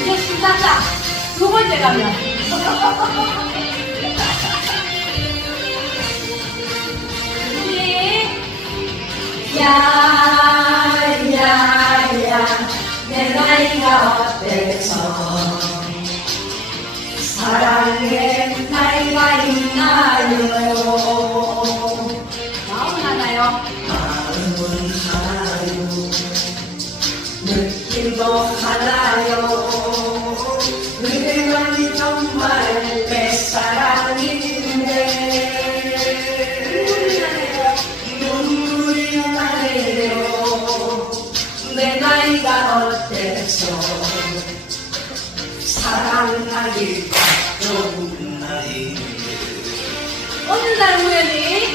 이제 신났다 두 번째 가면 야야야. 내 나이가 어때서? 사랑의 나이가 있나? 하나요? 어느 날 우연히?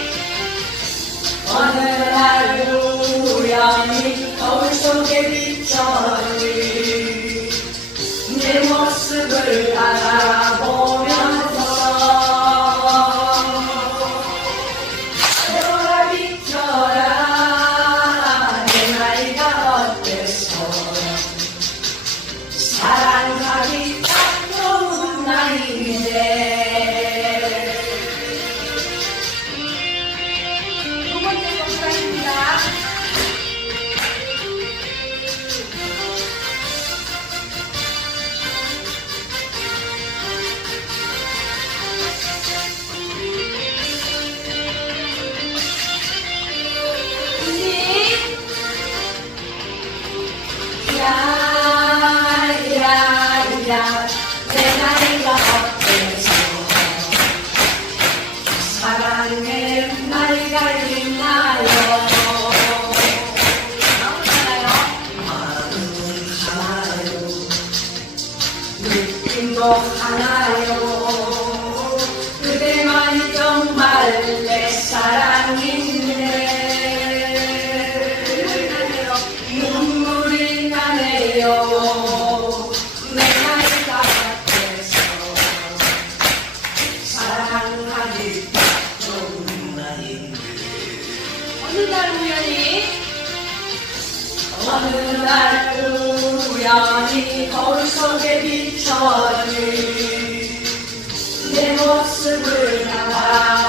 어느 날 우연히 거울 속에 sorry. There was a bird I 내 나이가 어때서 사랑의 나이가 있나요? 마음은 하나요 느낌도 하나요. 날 우연히 어느 날 우연히 거울 속에 비춰니 내 모습을 바라보면서